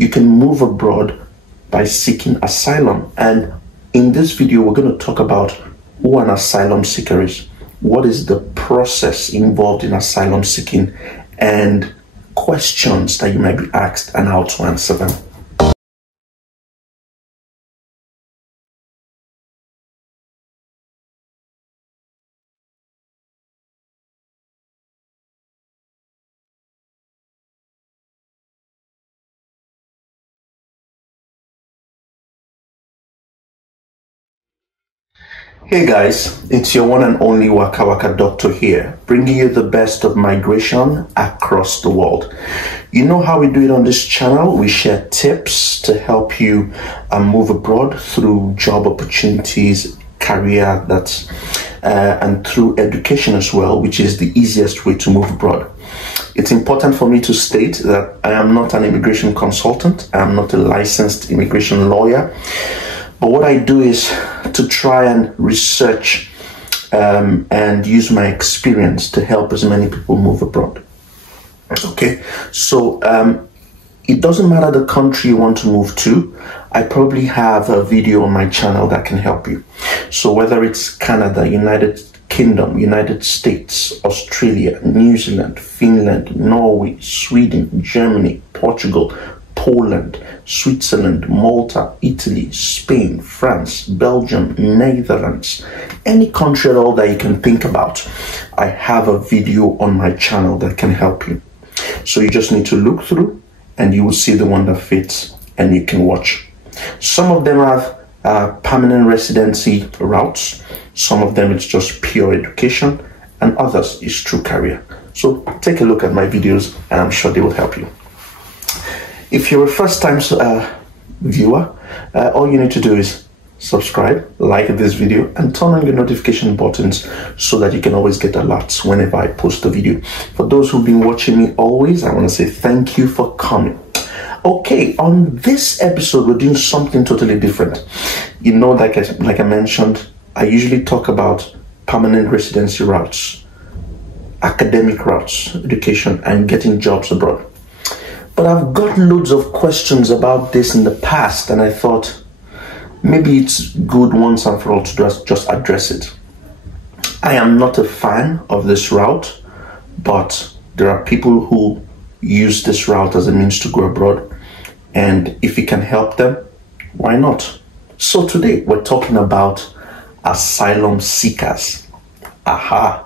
you can move abroad by seeking asylum. And in this video, we're going to talk about who an asylum seeker is, what is the process involved in asylum seeking, and questions that you might be asked and how to answer them. Hey guys, it's your one and only WKa&x doctor here, bringing you the best of migration across the world. You know how we do it on this channel. We share tips to help you move abroad through job opportunities, career, and through education as well, which is the easiest way to move abroad. It's important for me to state that I am not an immigration consultant. I am not a licensed immigration lawyer. But what I do is to try and research and use my experience to help as many people move abroad. Okay, so it doesn't matter the country you want to move to. I probably have a video on my channel that can help you. So whether it's Canada, United Kingdom, United States, Australia, New Zealand, Finland, Norway, Sweden, Germany, Portugal, Poland, Switzerland, Malta, Italy, Spain, France, Belgium, Netherlands, any country at all that you can think about, I have a video on my channel that can help you. So you just need to look through and you will see the one that fits and you can watch. Some of them have permanent residency routes. Some of them it's just pure education, and others is true career. So take a look at my videos and I'm sure they will help you. If you're a first-time viewer, all you need to do is subscribe, like this video, and turn on your notification buttons so that you can always get alerts whenever I post a video. For those who've been watching me always, I want to say thank you for coming. Okay, on this episode, we're doing something totally different. You know, like I mentioned, I usually talk about permanent residency routes, academic routes, education, and getting jobs abroad. But I've got loads of questions about this in the past, and I thought maybe it's good once and for all to just address it. I am not a fan of this route, but there are people who use this route as a means to go abroad, and if it can help them, why not? So today we're talking about asylum seekers. Aha!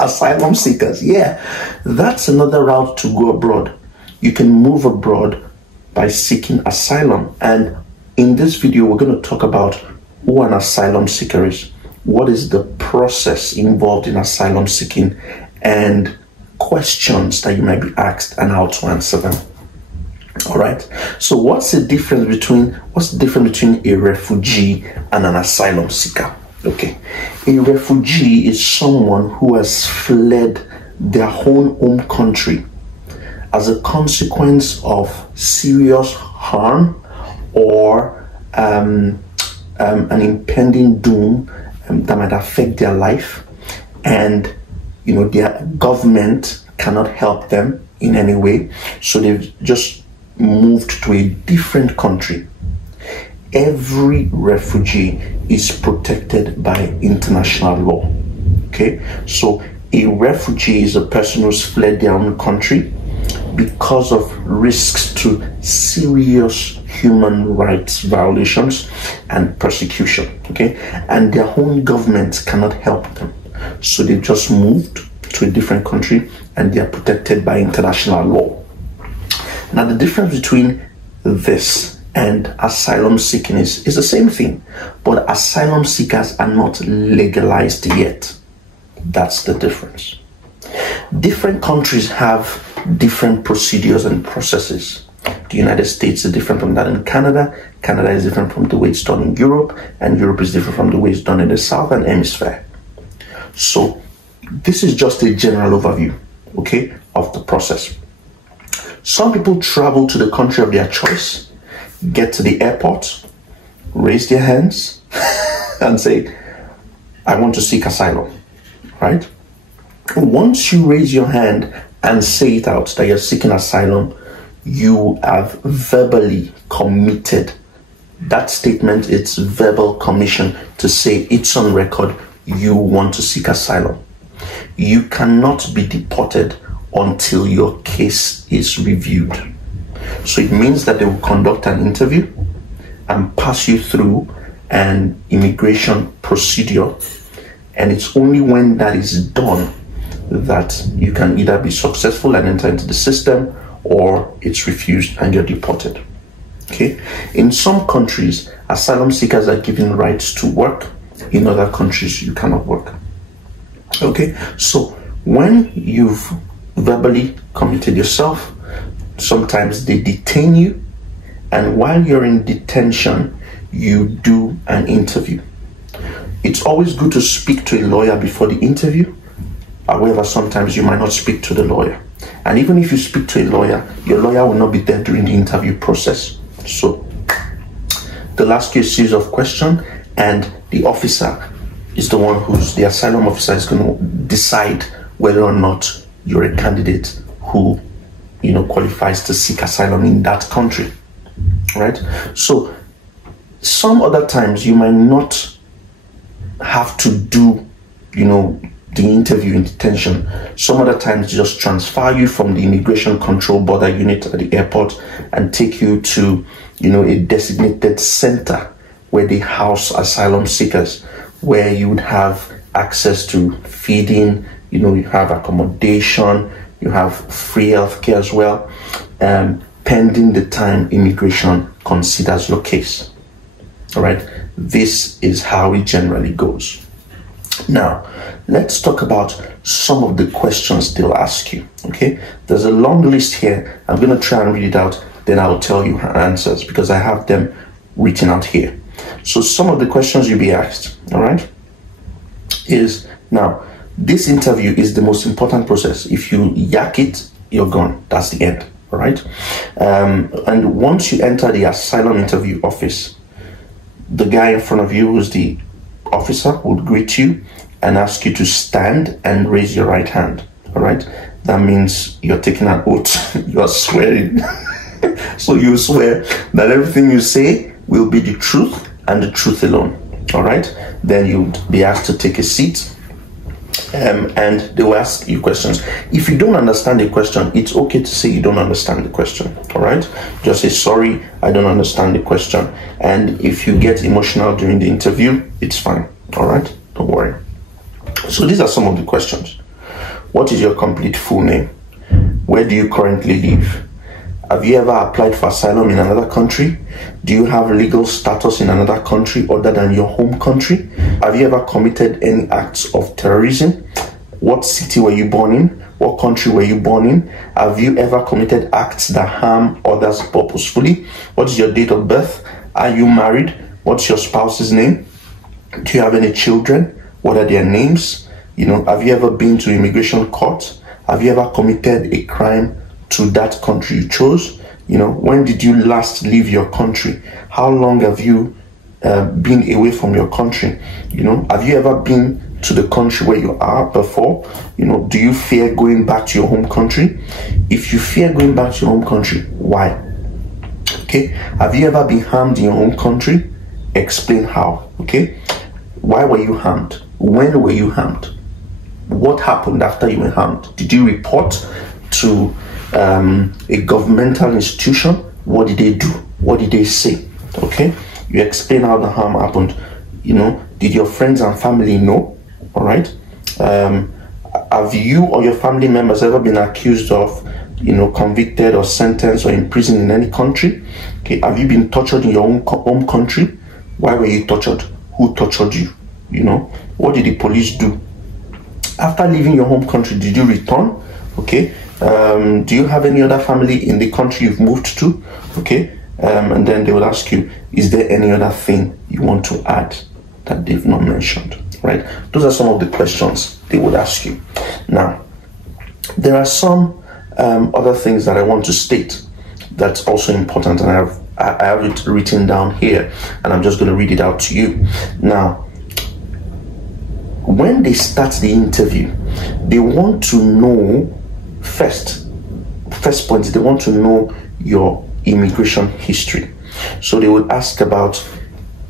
Asylum seekers, yeah, that's another route to go abroad. You can move abroad by seeking asylum. And in this video, we're going to talk about who an asylum seeker is, what is the process involved in asylum seeking, and questions that you might be asked and how to answer them. All right. So what's the difference between a refugee and an asylum seeker? Okay. A refugee is someone who has fled their own home country as a consequence of serious harm or an impending doom that might affect their life, and their government cannot help them in any way, so they've just moved to a different country. Every refugee is protected by international law. Okay, so a refugee is a person who's fled their own country because of risks to serious human rights violations and persecution, okay? And their own government cannot help them. So they just moved to a different country and they are protected by international law. Now the difference between this and asylum seeking is the same thing, but asylum seekers are not legalized yet. That's the difference. Different countries have different procedures and processes. The United States is different from that in Canada. Canada is different from the way it's done in Europe, and Europe is different from the way it's done in the Southern Hemisphere. So this is just a general overview, okay, of the process. Some people travel to the country of their choice, get to the airport, raise their hands, and say, I want to seek asylum, right? Once you raise your hand and say it out that you're seeking asylum, you have verbally committed. That statement, it's verbal commission to say it's on record you want to seek asylum. You cannot be deported until your case is reviewed. So it means that they will conduct an interview and pass you through an immigration procedure, and it's only when that is done that you can either be successful and enter into the system, or it's refused and you're deported. Okay. In some countries, asylum seekers are given rights to work. In other countries, you cannot work. Okay. So when you've verbally committed yourself, sometimes they detain you, and while you're in detention, you do an interview. It's always good to speak to a lawyer before the interview. However, sometimes you might not speak to the lawyer. And even if you speak to a lawyer, your lawyer will not be there during the interview process. So they'll ask you a series of questions, and the officer is the one the asylum officer is going to decide whether or not you're a candidate who, qualifies to seek asylum in that country, right? So some other times you might not have to do, the interview in detention. Some other times just transfer you from the immigration control border unit at the airport and take you to, a designated center where they house asylum seekers, where you would have access to feeding, you have accommodation, you have free healthcare as well, pending the time immigration considers your case. All right, this is how it generally goes. Now, let's talk about some of the questions they'll ask you. Okay, there's a long list here. I'm going to try and read it out, then I'll tell you her answers because I have them written out here. So some of the questions you'll be asked, all right, is now, this interview is the most important process. If you yak it, you're gone. That's the end, all right? And once you enter the asylum interview office, the guy in front of you, who's the officer, would greet you and ask you to stand and raise your right hand, all right? That means you're taking an oath. You're swearing. So you swear that everything you say will be the truth and the truth alone, all right? Then you'd be asked to take a seat, and they will ask you questions. If you don't understand the question, it's okay to say you don't understand the question, all right? Just say, sorry, I don't understand the question. And if you get emotional during the interview, it's fine, all right? Don't worry. So these are some of the questions. What is your complete full name? Where do you currently live? Have you ever applied for asylum in another country? Do you have legal status in another country other than your home country? Have you ever committed any acts of terrorism? What city were you born in? What country were you born in? Have you ever committed acts that harm others purposefully? What is your date of birth? Are you married? What's your spouse's name? Do you have any children? What are their names? Have you ever been to immigration court? Have you ever committed a crime to that country you chose? When did you last leave your country? How long have you been away from your country? Have you ever been to the country where you are before? Do you fear going back to your home country? If you fear going back to your home country, why? Okay. Have you ever been harmed in your home country? Explain how. Okay. Why were you harmed? When were you harmed? What happened after you were harmed? Did you report to a governmental institution? What did they do? What did they say? Okay, you explain how the harm happened. Did your friends and family know? All right. Have you or your family members ever been accused of, convicted or sentenced or imprisoned in any country? Okay, have you been tortured in your own home country? Why were you tortured? Who tortured you? What did the police do? After leaving your home country, did you return? Okay. Do you have any other family in the country you've moved to? Okay. And then they will ask you, is there any other thing you want to add that they've not mentioned? Right? Those are some of the questions they would ask you. Now, there are some other things that I want to state that's also important, and I have it written down here, and I'm just going to read it out to you. Now, when they start the interview, they want to know first point, they want to know your immigration history. So they would ask about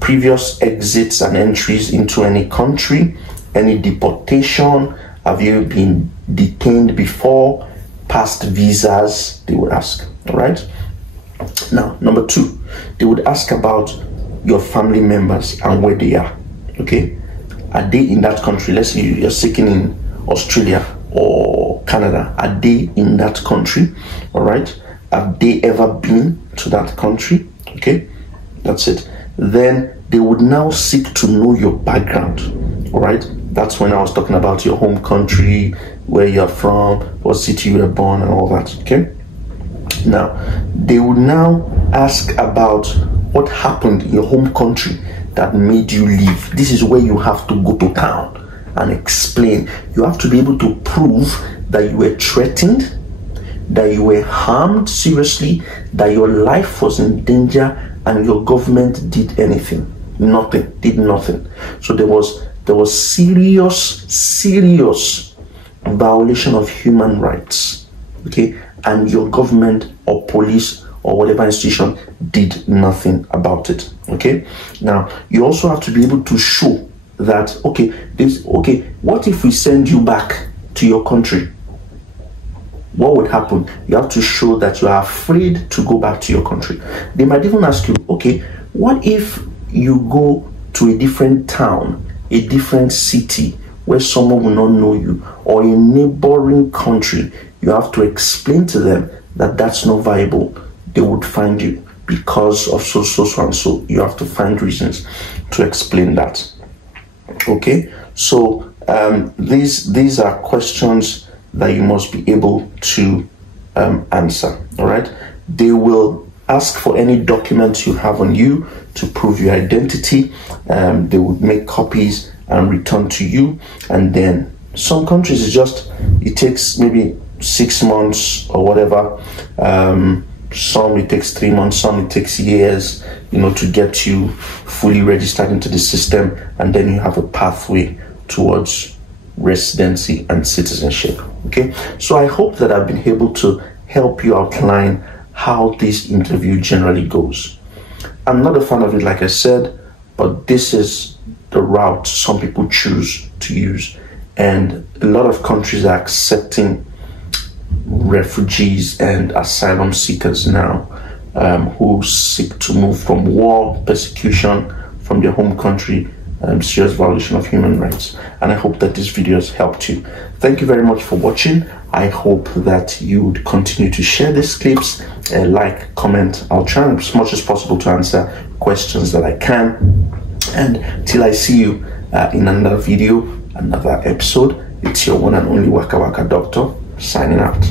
previous exits and entries into any country, any deportation, have you been detained before, past visas, they would ask. All right. Now, number 2, they would ask about your family members and where they are. Okay, are they in that country? Let's say you're seeking in Australia or Canada. Are they in that country? All right. Have they ever been to that country? Okay, that's it. Then they would now seek to know your background. All right, that's when I was talking about your home country, where you're from, what city you were born, and all that. Okay. Now, they would now ask about what happened in your home country that made you leave. This is where you have to go to town and explain. You have to be able to prove that you were threatened, that you were harmed seriously, that your life was in danger, and your government did anything. Nothing. Did nothing. So there was serious violation of human rights. Okay, and your government or police or whatever institution did nothing about it. Okay, now you also have to be able to show that what if we send you back to your country? What would happen? You have to show that you are afraid to go back to your country. They might even ask you, okay, what if you go to a different town, a different city where someone will not know you, or a neighboring country? You have to explain to them that that's not viable. They would find you because of so and so. You have to find reasons to explain that. Okay, so these are questions that you must be able to answer. All right, they will ask for any documents you have on you to prove your identity. They would make copies and return to you. And then some countries it takes maybe 6 months or whatever. Some it takes 3 months, some it takes years, to get you fully registered into the system, and then you have a pathway towards residency and citizenship. Okay, so I hope that I've been able to help you outline how this interview generally goes. I'm not a fan of it, like I said, but this is the route some people choose to use, and a lot of countries are accepting refugees and asylum seekers now, who seek to move from war, persecution from their home country, serious violation of human rights. And I hope that this video has helped you. Thank you very much for watching. I hope that you would continue to share these clips, like, comment. I'll try as much as possible to answer questions that I can. And till I see you in another video, another episode, it's your one and only WKa&x doctor signing out.